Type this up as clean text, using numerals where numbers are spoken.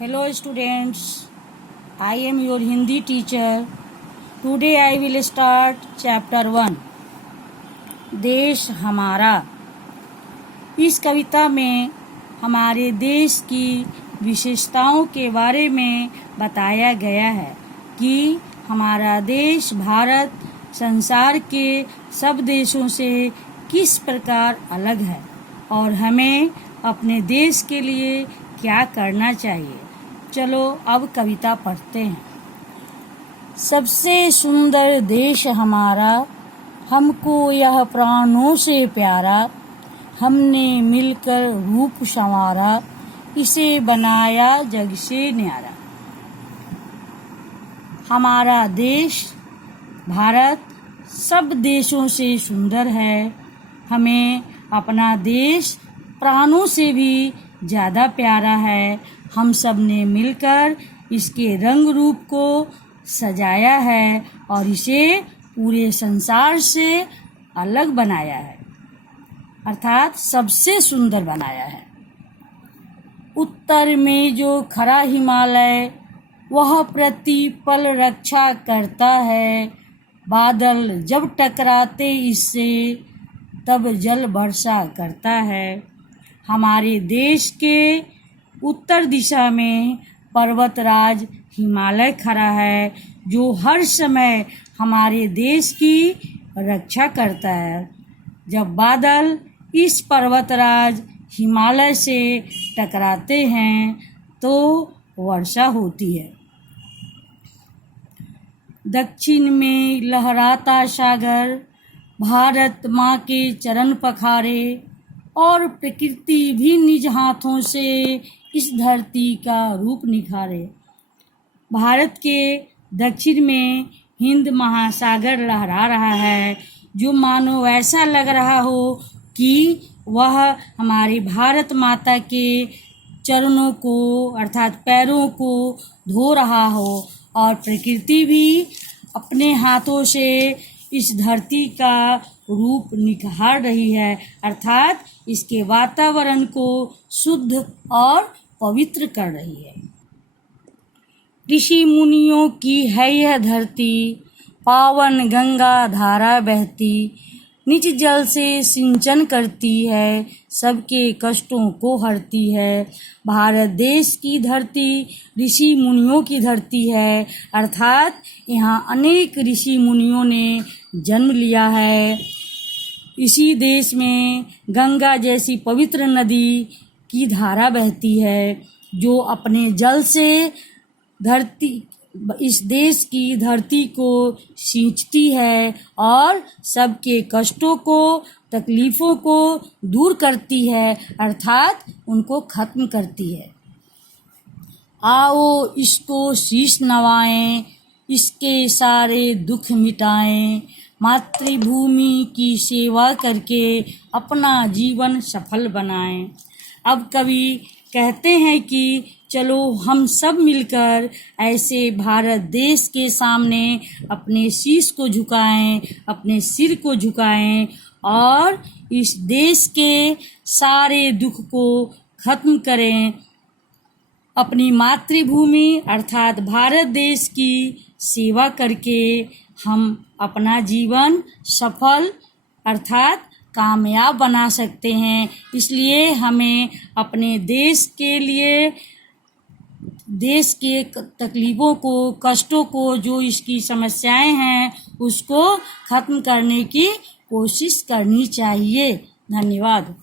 Hello students, I am your Hindi teacher. Today I will start chapter 1 देश हमारा। इस कविता में हमारे देश की विशेषताओं के बारे में बताया गया है कि हमारा देश भारत संसार के सब देशों से किस प्रकार अलग है और हमें अपने देश के लिए क्या करना चाहिए। चलो अब कविता पढ़ते हैं। सबसे सुंदर देश हमारा, हमको यह प्राणों से प्यारा, हमने मिलकर रूप संवारा, इसे बनाया जग से न्यारा। हमारा देश भारत सब देशों से सुंदर है। हमें अपना देश प्राणों से भी ज़्यादा प्यारा है। हम सब ने मिलकर इसके रंग रूप को सजाया है और इसे पूरे संसार से अलग बनाया है, अर्थात सबसे सुंदर बनाया है। उत्तर में जो खड़ा हिमालय, वह प्रतिपल रक्षा करता है। बादल जब टकराते इससे, तब जल वर्षा करता है। हमारे देश के उत्तर दिशा में पर्वतराज हिमालय खड़ा है, जो हर समय हमारे देश की रक्षा करता है। जब बादल इस पर्वतराज हिमालय से टकराते हैं तो वर्षा होती है। दक्षिण में लहराता सागर, भारत माँ के चरण पखारे, और प्रकृति भी निज हाथों से इस धरती का रूप निखारे। भारत के दक्षिण में हिंद महासागर लहरा रहा है, जो मानो ऐसा लग रहा हो कि वह हमारी भारत माता के चरणों को अर्थात पैरों को धो रहा हो, और प्रकृति भी अपने हाथों से इस धरती का रूप निखार रही है, अर्थात इसके वातावरण को शुद्ध और पवित्र कर रही है। ऋषि मुनियों की है यह धरती, पावन गंगा धारा बहती, निज जल से सिंचन करती है, सबके कष्टों को हरती है। भारत देश की धरती ऋषि मुनियों की धरती है, अर्थात यहाँ अनेक ऋषि मुनियों ने जन्म लिया है। इसी देश में गंगा जैसी पवित्र नदी की धारा बहती है, जो अपने जल से इस देश की धरती को सींचती है और सबके कष्टों को तकलीफ़ों को दूर करती है, अर्थात उनको खत्म करती है। आओ इसको शीश नवाएं, इसके सारे दुख मिटाएं, मातृभूमि की सेवा करके अपना जीवन सफल बनाएं। अब कवि कहते हैं कि चलो हम सब मिलकर ऐसे भारत देश के सामने अपने शीश को झुकाएं, अपने सिर को झुकाएं और इस देश के सारे दुख को खत्म करें। अपनी मातृभूमि अर्थात भारत देश की सेवा करके हम अपना जीवन सफल अर्थात कामयाब बना सकते हैं। इसलिए हमें अपने देश के लिए देश के तकलीफ़ों को, कष्टों को, जो इसकी समस्याएं हैं, उसको खत्म करने की कोशिश करनी चाहिए। धन्यवाद।